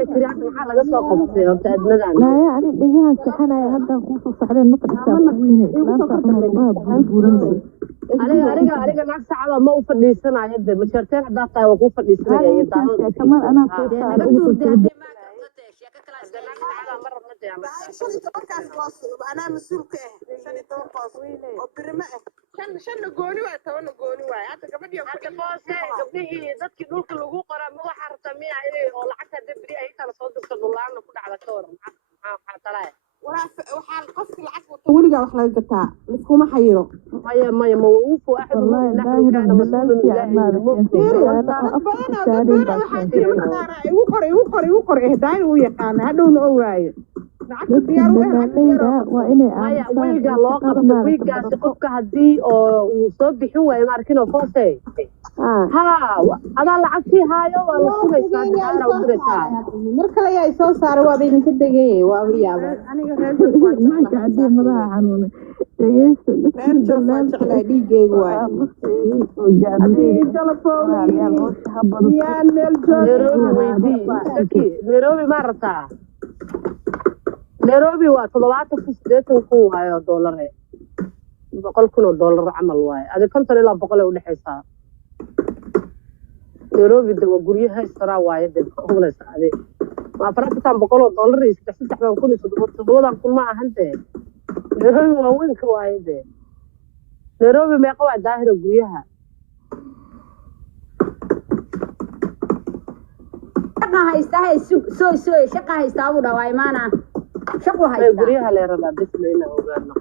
way tiri hadda maxaa laga soo qabtay horta adnadan لا يعني دقيقة سحنا هذا خصوص صحيح النطق الساويين لا صحنا بورن aniga naag saacada ma u fadhiisanayo de ma jarteen hadaa tahay waa ku fadhiisanaya daaqada كمان أنا أنا مسؤول كه شنو توقف وبرمة شنو قولي وأتوانا قولي ويا هذا قبل يوم hadda boose gabdhihii dadkii dhulka lagu qoraa ma waxa rabta miya inay oo lacagta dibri ay kala soo dirto dhulaana ku dhacda ka waran maxaa talaya وحال قصة العفو طولي قال خلاص قطع لكم حيرو maya موقوف واحد والله نحن كان مسؤول يوقر إهداء ويقان هذا نوعي maya wiiga loo qabto wiigaasi qofka haddii oo uu soo bixin waayo ma arkin oo foose ha adaa lacagtii haayo waa la sugaysaa daara u diraysaa marka la yaay soo saaro waa baydin ka degay waa yaaba aniga ما قاعدين مضاها عنونه dhiigeygu waay nairobi ma rabtaa nairobi waa 780 kun waayo doolare 100 kun oo doolar camal waaye adi 50 ilaa 100 u dhaxaysaa nairobi de waa guryaha israa waaye de oglaysa adi ma 400 oo doolar iyo 300 kun iyo 700 kun ma ahante nairobi waa weynka waaye de nairobi meeqa waa daahira guryaha shaqa haystahay shaqa haystaa buu dhawaay maana shaqo haystaa guryaha la rabaa bismayna ogaana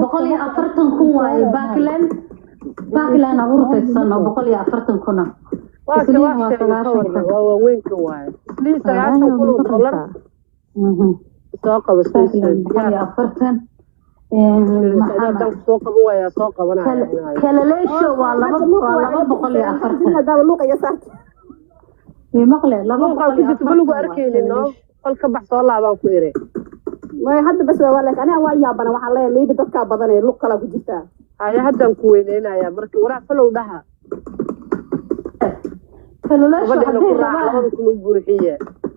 boqol iyo 40 kun waaye Backland abuurtaysan oo 140 kun waa weynka waaye isliin 90 kun oo doolar soo qabo isliin 140 soo qabo waya soo qabanaya kalaleesho waa 240 hada luuqaya saarta maqle 240 bulugu arkeenino qolka bax soo laabaan ku ire way hadda bas waa laakiin aniga waa yaabana waxa la leeyahay dadka badan ee luq kala ku jirta haya haddan ku weyneynaya markii waraa falow dhaha kalaleesho hadii rabaa ku buuxiye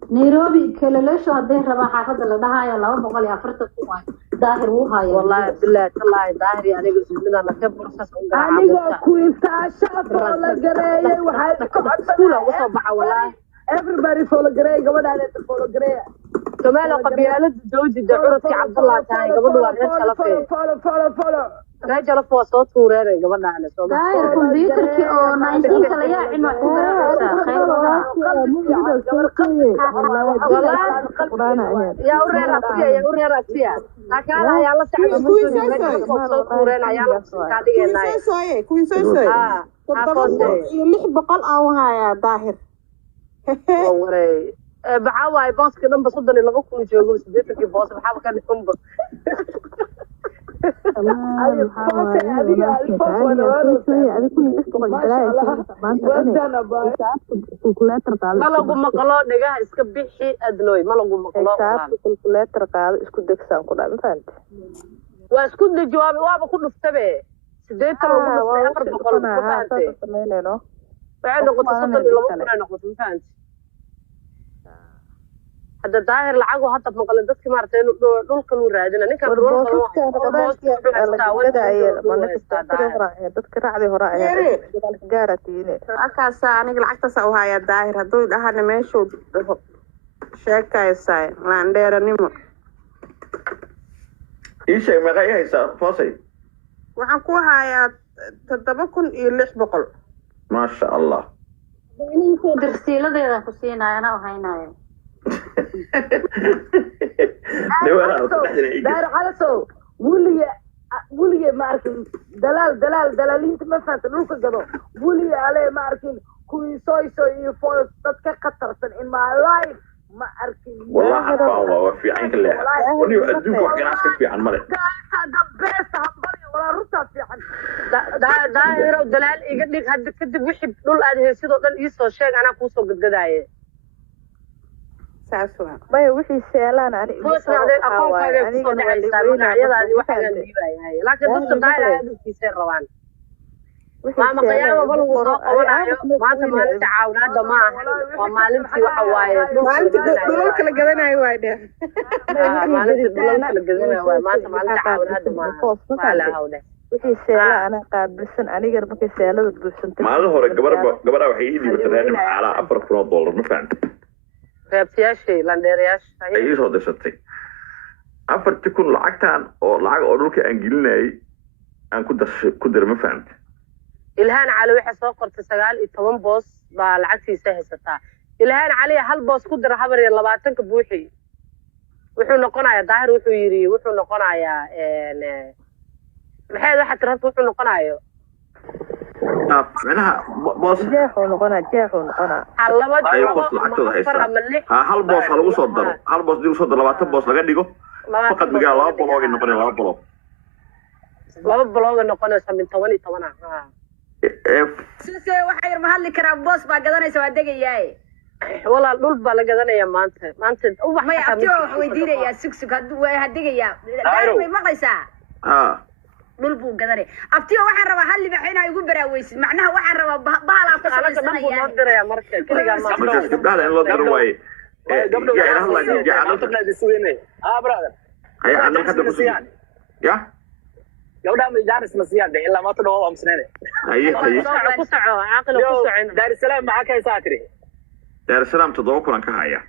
Nairobi kalaleesho hadii rabaa xaafada la dhahayo 240 kun waaye daahir uu haayo wallahi billahi tallahi daahir aniga ismina la ka process u gaar aniga ku intaashaaf la gareeyay waxay ka codsanaa soo baxa wallahi everybody follow gareey gabadhaada follow gareey كمان قبيلة زوجي دعورة عبد الله تاعي قبل ما رجع follow رجع لفوا صوت وريرة قبل على صوت كمبيوتر كي أو 19 كلا يا عم خير يا وريرة فيها يا وريرة فيها لكن لا يلا سعد صوت وريرة يا كوين سوي يلح بقل أو هاي ظاهر وري بعواي باص كده بصدني لغو كل جوجو سديتك باص بحاول كان يكون ما lagu maqlo dhagaha iska bixi adnooy ma lagu maqlo kalkulator qaado isku degsan ku dhaaf fahant waa isku jawaab waaba ku dhuftabe 80 lagu dhuftay 400 ku fahanteen waxay noqotay 72 noqotay fahant هذا ظاهر العجو حتى في مقالة دتك مرتين دول كانوا راجعين نك دول كانوا راعي جارتين أكاس أنا قلعت سوها يا ظاهر هدول أهل ماشوا شاكا يساي ما عندي نمو إيش ما غير هيسا فاصي وعنكوها يا تدبكون يلح بقول ما شاء الله درسيلة ده كوسينا أنا وهينا دار على سو ولي ما أركن دلالين ما فات لوك جدو ولي عليه ما أركن كوي سوي فوز تتك قطرة in my life ما أركن والله حتى هو في عين كله ونيو أدوك وحنا عسكت في عن مرة هذا بس همبري ولا رطة في عن داهر ودلال يقدر هاد كده وحب دول هذه سيدو دل يسوى شيء أنا كوسو قد قدايه ساسوا ما وحي سيلان أنا كوس هذا أقوم كذا كوسو دعيسة من عيادة هذه واحد عندي باي هاي لكن دكتور داهر هذا في سر روان maama qiyaama ma lagu soo qabanayo maanta maalinta caawinaada ma aha waa maalintii waxa waaye maalinta dhulalka la gadanayo waay dheh maalintii dhulalka la gadanayo waay maanta maalinta caawinaada ma aha waa la hawle wixii seela ana qaabilsan aniga markay seelada buuxsantay maalin hore gabadha waxay ii dhibatay raadin macala $4,000 ma fahamtay reebtiyaashii landheerayaasha ay ii soo dirsatay 4,000 lacagtaan oo lacag oo dhulka aan gelinayay aan ku diray ma fahamtay ilhaan cali waxay soo qortay 19 boos baa lacagtiisa haysataa ilhaan cali hal boos ku dira habar iyo 20 buuxi wuxuu noqonayaa daahir wuxuu yiri wuxuu noqonayaa maxay waxa tirada wuxuu noqonayo macnaha boos jeexu noqona laba ay boos lacagtooda haysta hal boos lagu soo daro hal boos dib soo daro 20 boos laga dhigo faqad biga 2 blog noqonaya 2 blog 2 blog noqonaysa min 10 sise waxa yar ma hadli karaa boos baa gadanaysa waa degayaay walaal dhul baa la gadanayaa maanta ubax may aftiyo wax weydiinayaa sugsug haduu waa hadegayaa daahir may maqlaysaa dhul buu gadanay aftiyo waxaan rabaa hal libax inaa igu baraaweysid macnaha waxaan rabaa bahala ku salaysanaya loo diraya marka kaliya ma gabdhaha in loo diro waaye ya ilaha la jecel brother ay anna ka dabo ya gabdhaha ma jaanis ma siiyaan ilaa ma tadoo waa amsanayn haye ku soco aqal ku socon Dar es Salaam maxaa ka saatiri Dar es Salaam 7 kulan ka haya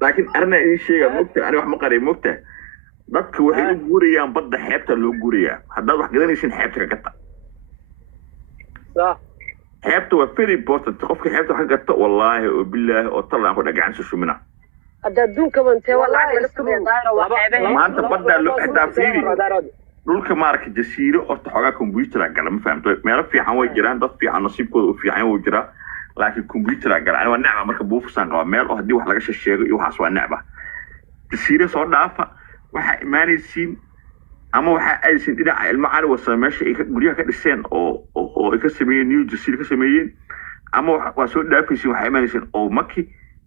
laakiin arna ii sheega mugta ani wax ma qari mugta dadku waxay u guurayaan badda xeebta loo guurayaa haddaad wax gadanaysin xeebta ka gata xeebta waa very important qofka xeebta wax ka gata wallaahi oo billaahi oo tallaan ku dhagacan sushumina hadda adduunka bantee wallahi la sameeyo daahir waa xeebaha maanta badda loo xitaa fiiri dhulka maarka jasiiro horta xogaa computer gala ma fahamto meelo fiican way jiraan dad fiican nasiibkooda u fiican way jiraa laakiin computer gala ani waa nacba marka buufsan qaba meel oo haddii wax laga sheego iyo waxaas waa nacba jasiiro soo dhaafa waxa imaanaysiin ama waxa aysan dhinaca ilmo cali wasa meesha ay guryaha ka dhiseen oo ay ka sameeyeen new jasiiro ka sameeyeen ama waa soo dhaafaysiin waxa imaanaysiin oo maki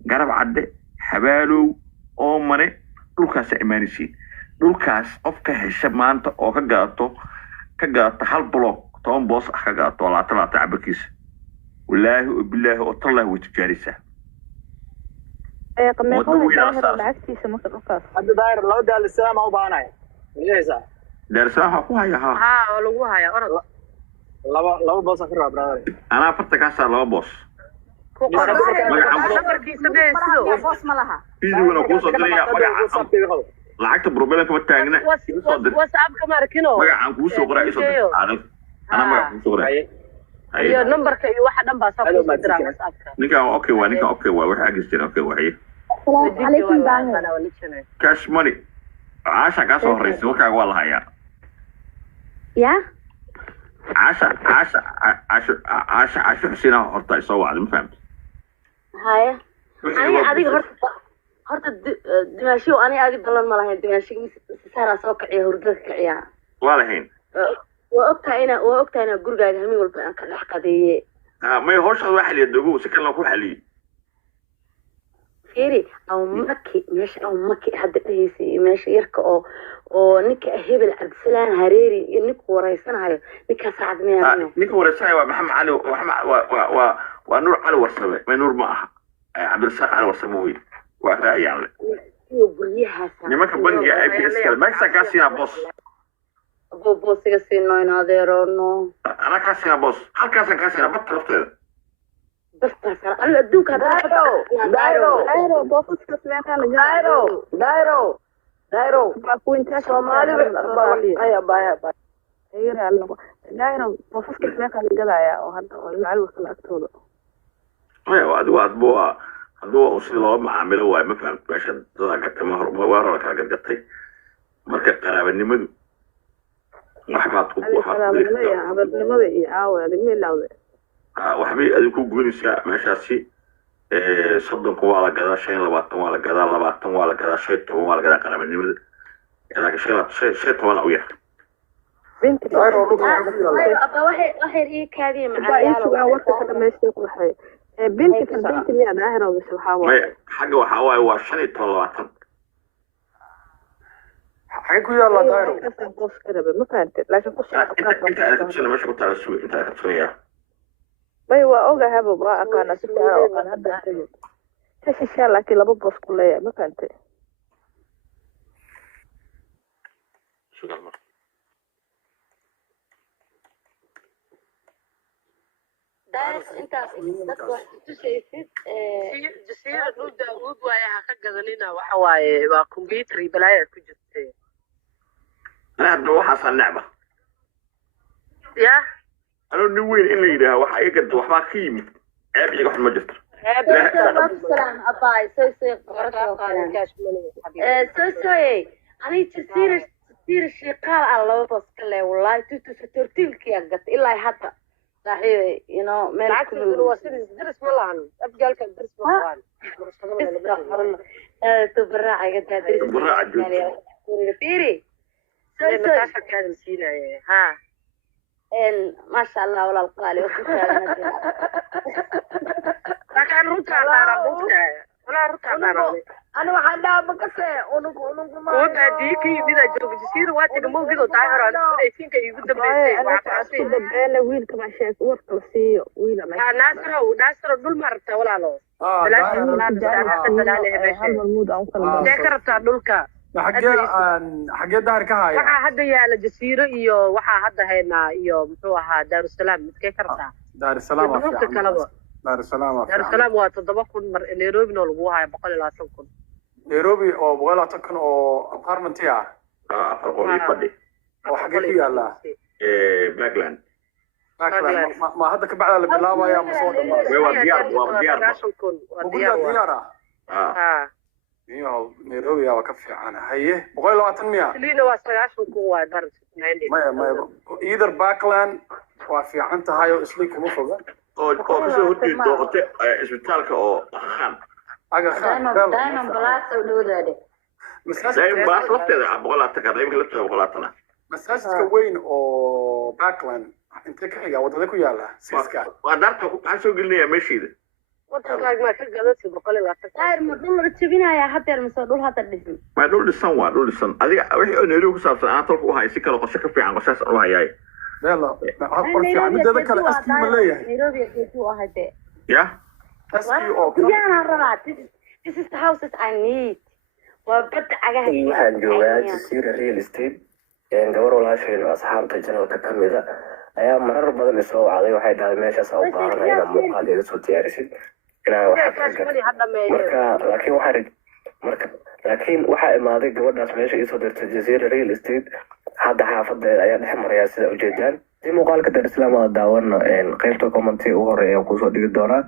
garab cadde habaalow oo mane dhulkaas imaanaysiin dhulkaas qofka hesha maanta oo ka gaato hal block 10 boos ah ka gaato 20 cabirkiisa wallaahi oo billaahi oo tallahu way tijaarisa lacagtiisa marka dhulkaas hadda daahir laba Dar es Salaam u baahanay leeysa Dar es Salaam ku haya oo lagu haya orod laba boos ka rabaa brother ana farta ka saa laba boos numberkiisa beesido boos ma laha fiidiyowna ku soo diraya magaca lacagta problem kama taagna WhatsApp ka markino magacaan ku soo qoray isoo aqal ana magac ku soo qoray iyo numberka iyo waxa dhan baa soo diraa WhatsApp-ka ninka okay waa waxa agisteen okay waxa عليكم بان cash money عاشا كاسو هريسي وكاغ والله هيا يا عاشا حسين هورتا يسوى على ما فهمت هاي أنا أديك هرت دمشق أنا أديك بلن ملاهي دمشق سارة سوق عيا هردك عيا ولا هين وقتها أنا جرجع همي والبنان كالحقة دي ما يهوش واحد يدقوه سكن له كل حلي فيري أو مكي هذا هيسي ماشي يركو أو نك هبل عبد السلام هريري نك ورئيسنا هاي نك سعد مياه نك ورئيسنا ومحمد علي ونور علي ورسمه ما نور معها عبد السلام علي ورسمه وراء يعني يبريها نمك بنجي أي بس ما يسكاسينا بوس بوس يسينا إن هذا رونو أنا كاسينا بوس هل كاسينا بطل بس أنا أدوك دايرو بوفس كسمعك دايرو وانت سومالي أيا بايا دايرو بوفس كسمعك الجدايا وهذا المعلومة كلها أيوة أدوات هذا أصل الله معامله وما ما فهمت باش ضاقت مهر ما ورا كذا قطعي مركز قراب النمد محبط وحبي أديكو جونيسا ماشاسي صدق كوالا كذا شيء لبعضهم ولا كذا لبعضهم ولا كذا شيء ولا كذا قراب النمد لكن شيء ولا وياه بنت أبا واحد إيه كذي مع بنتك مية داهرة بس وحاول حاجة وحاول وعشان يتطلعتهم حكوا يلا دايرو كسر قف كده ما فهمت لكن قف انت كنت ماشي كنت على السوق انت كنت فيها ما هو اوغا هبه بقى كان سفيها وكان هذا ايش ان شاء الله كده بقف كلها ما فهمت شو قال دايس انت dadka wax tusaysid jasiira dhul daawud waaye ha ka gadanina waxa waaye waa computer iyo balaaya ku jirtay انا ادو حسن نعمه ya انا نوين ان يدها waxa ay gad waxba ka yimid ceeb iga xun ma jirto salam abay soo ani jasiira shiqaal aan laba bas ka leh wallahi tutu tortilki agat ilaa hadda صحيح ينو ملك درس ملان أبقالك درس ملان تبرع عقدها درس برا عجوز فيري نتاشا كان مسينا ها ما شاء الله ولا القالي لكن رتع ولا رتع أنا وحنا بكسة وده ديكي بدا جوج جسير واتي مو كده طاهر أنا ليسين كي يقدم بيسي وعفاسي أنا ويل كمان شيء ورك وسي ويل ما ناصر دول مرتا ولا لا بلاش هالمود أو كلام ذكرت دولك حاجة داير كهاي waxaa hadda yaala jasiiro iyo waxaa hadda haynaa iyo muxuu ahaa daarusalaam midkee ka rabtaa daarusalaam daarusalaam waa 7,000 mar nairobina lagu hayo 120,000 nairobi oo 120,000 oo apartment ah aqoon fadhi oo xagee ku yaala Blackland ما هذا كبعد اللي بلابا يا مصور ديار ايوه نيروبي يا كفي انا هيه بقول له 100 لينا waa 9,000 waa darsi ما either backland وفي عنت هاي اسليك مو فوق oo kasoo horjeed doorte isbitaalka oo khan aga khan دايما بلاس ودودade دايما بلاس lafteeda boqolaatan ka dayma lafteeda boqolaatan مساجد وين او باكلاند انت كحيga wadada ku yaala siska waa darta waxaan soo gelinaya meeshiida wadada ma ka gadasi 120 داير مدن la jabinaya hadeer ma soo dhul hadda dhisin ma dhul dhisan waa dhul dhisan adiga wixii Nairobi ku saabsan aan talku u hayay si kala qorshe ka fiican qorshaas u hayay yalla qorfi midada kale astii ma leeyahay Nairobi ku ahade ya astii oo yana rabaa this is the house that I need waa bad agaha waxaan joogaa jasiira real estate gabar walaasheen asxaabta janalka ka mida ayaa marar badan soo wacday waxay dhahay meeshaas u baahan inaan muuqaal iga soo diyaarisid inaan laakiin waxaa imaaday gabadhaas meesha isoo dirtay jasiira real estate hadda xaafadeeda ayaa dhex maraya sida ujeedaan si muuqaalka daarisalaam waa daawano qaybta commenti ugu horeeya kusoo dhigi doonaa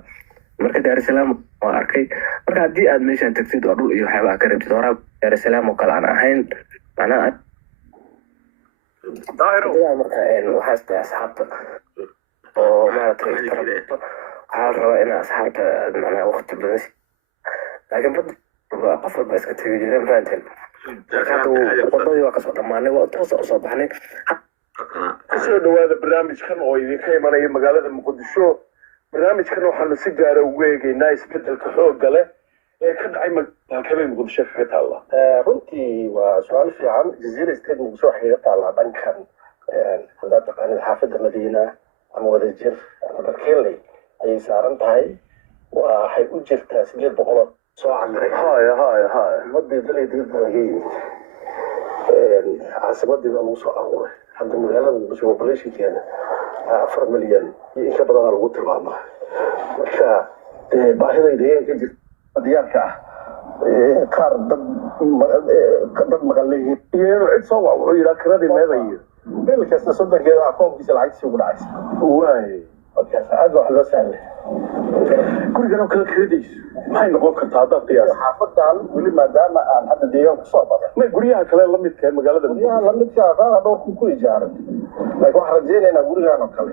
marka daarisalaam waa arkay marka haddii aad meeshaan tagtid oo dhul iyo waxyaabaha ka rabtid horaa daarisalaam oo kale aan ahayn macnaha daahiro marka waxaa istay asxaabta oo maaragtay waxaa rabaa in asxaabta macnaha waqti badan laakiin bad qof walba iska tegi jireen fahanteen marka hadda wadadii waa kasoo dhammaanay waa toosa usoo baxnay kusoo dhawaada barnaamijkan oo idinka imanaya magaalada muqdisho barnaamijkan waxaanu si gaara ugu eegaynaa isbedelka xoogga leh ee ka dhacay magaalada muqdisho kaga taalla runtii waa su-aal fiican jasiira state muqdisho waxay kaga taallaa dhankan haddaad taqaanid xaafadda madiina ama wadajir ama barkeeley ayay saaran tahay waxay u jirtaa 800 soo camiray ummadii dalay dibadda laga yimid caasimadii baa lagu soo aruuray hadda magaalada muqdisho populationkeeda 4 milyan iyo in ka badanaa lagu tilmaamaa marka baahiday deegaanka jirta diyaarka ah qaar dad maqan leeyihiin iyo inuu cid soo wac wuxuu yidhaa kiradii meedayo bil kasta soddonkeeda akoonkiisa lacagtiisa ugu dhacaysa waay markaas aad wax loo sahlay gurigan oo kale kiradaysu maxay noqon kartaa haddaad qiyaas xaafadan weli maadaama aan hadda deegaan kusoo badan may guryaha kale la midka ee magaalada guryaha la midka qaar dhowr ku ijaaran laakiin waxaan rajaynaynaa gurigan oo kale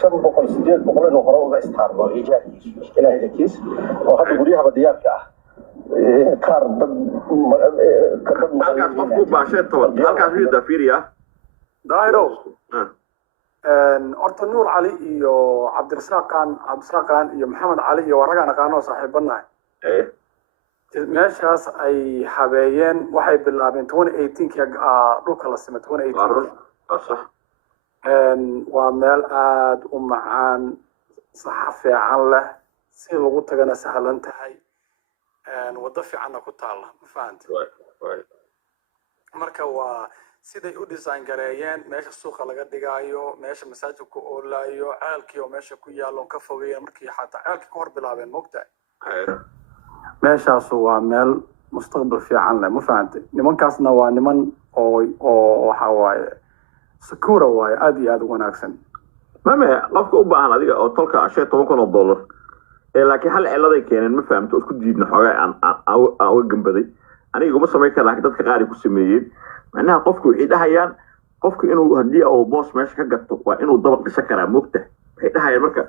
500 800 inuu hore uga istaarno ijaarkiisu ilaahay dakiis oo hadda guryahaba diyaarka ah qaar dad halkaas qofku baashee toban halkaas wii dafiiriya daahiro horta nuur cali iyo cabdirasaaq khan iyo maxamed cali iyo waragaan aqaano saaxiibanahay meeshaas ay habeeyeen waxay bilaabeen 2018 dhulka la simay 2018 waa meel aad u macaan saxa fiican leh si lagu tagana sahlan tahay wada fiicanna ku taala ma fahantay marka waa siday u design gareeyeen meesha suuqa laga dhigaayo meesha masaajidka ku oolaayo ceelkii oo meesha ku yaalo ka fogeeyeen markii xataa ceelkii ka hor bilaabeen moogtahay meeshaas waa meel mustaqbal fiican leh ma fahantay nimankaasna waa niman oo waxa waaye secure waaye aad iyo aad u wanaagsan mame qofka u baahan adiga oo tolka $15,000 laakiin hal ciladay keeneen ma fahamto isku diidna xogaa aan uga gambaday aniga uma samayn kara laakiin dadka qaar ku sameeyeen macnaha qofku waxay dhahayaan qofku inuu haddii uu boos meesha ka gato waa inuu dabaq dhisan karaa moogta waxay dhahayaan marka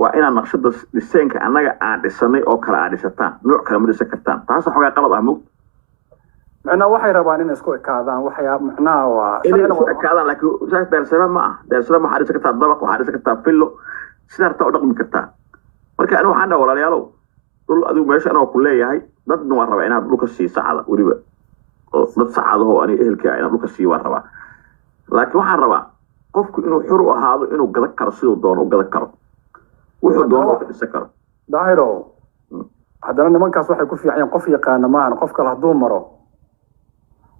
waa inaan naqshada dhiseenka annaga aan dhisanay oo kale aan dhisataan nooc kale ma dhisan kartaan taas xogaa qalad ah moogta macnaha waxay rabaan inay isku ekaadaan waxyaab macnaha waa inay isku ekaadaan laakiin saas daarsana ma ah daarsana waxaa dhisan kartaa dabaq waxaa dhisan kartaa fillo sidaa rabtaa u dhaqmi kartaa marka anigu waxaan dhaha walaalayaalow dhul adigu meesha anoo ku leeyahay dadna waan rabaa inaad dhulka sii sacada weliba oo dad sacadaho aniga ehelka inaad dhulka sii waan rabaa laakiin waxaan rabaa qofku inuu xur u ahaado inuu gadan karo siduu doono u gadan karo wuxuu doono u dhisan karo daahiro haddana nimankaas waxay ku fiican qof yaqaana maahan qof kale hadduu maro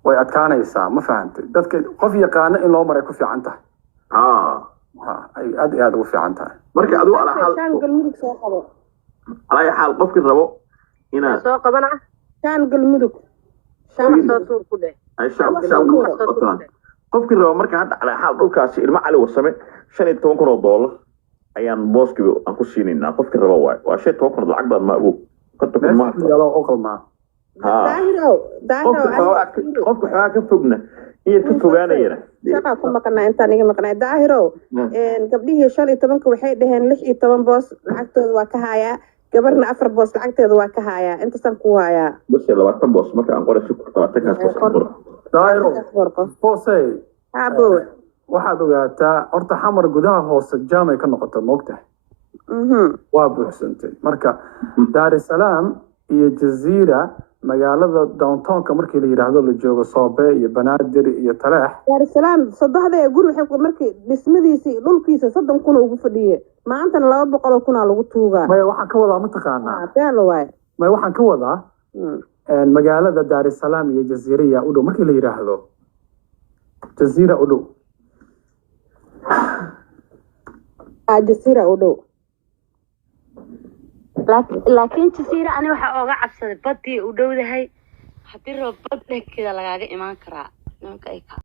way adkaanaysaa ma fahantay dadka qof yaqaana in loo maray ku fiican tahay ay aad iyo aad ugu fiican tahay marka adigu ala xaal galmudug soo qabo ala xaal qofkii rabo inaa soo qabana shan galmudug shan soo tuur ku dheh qofkii rabo marka hadda ala xaal dhulkaasi ilmo cali warsame $15,000 ayaan booskiiba aan ku siinaynaa qofkii rabo waay waa $15,000 lacag badan ma abow qofka xogaa ka fogna iyo ka fogaanayana shaqa ku maqnaa intaan iga maqnaa daahiro gabdhihii 15 waxay dhaheen 16 boos lacagtooda waa ka hayaa gabarna 4 boos lacagteeda waa ka hayaa intaasaan ku hayaa bas 20 boos marka aan qoray 20 kaas boos daahiro boosay abo waxaad ogaataa horta xamar gudaha hoose jaamay ka noqota moogtahay waa buuxsantay marka Dar es Salaam iyo Jazeera magaalada downtownka markii la yiraahdo la joogo Soobe iyo Banaadir iyo Taleex Dar es Salaam saddexda guri waxay markii dhismadiisii dhulkiisa 30,000 ugu fadhiyay maantana 200,000 lagu tuugaa may waxaan ka wadaa ma taqaanaa beelo waay may waxaan ka wadaa magaalada Dar es Salaam iyo Jazeera u dhow markii la yiraahdo Jazeera u dhow Jazeera u dhow laakiin Jazeera ani waxa ooga cabsaday badii u dhowdahay hadii roob bad dhankeeda lagaaga imaan karaa nimanka ay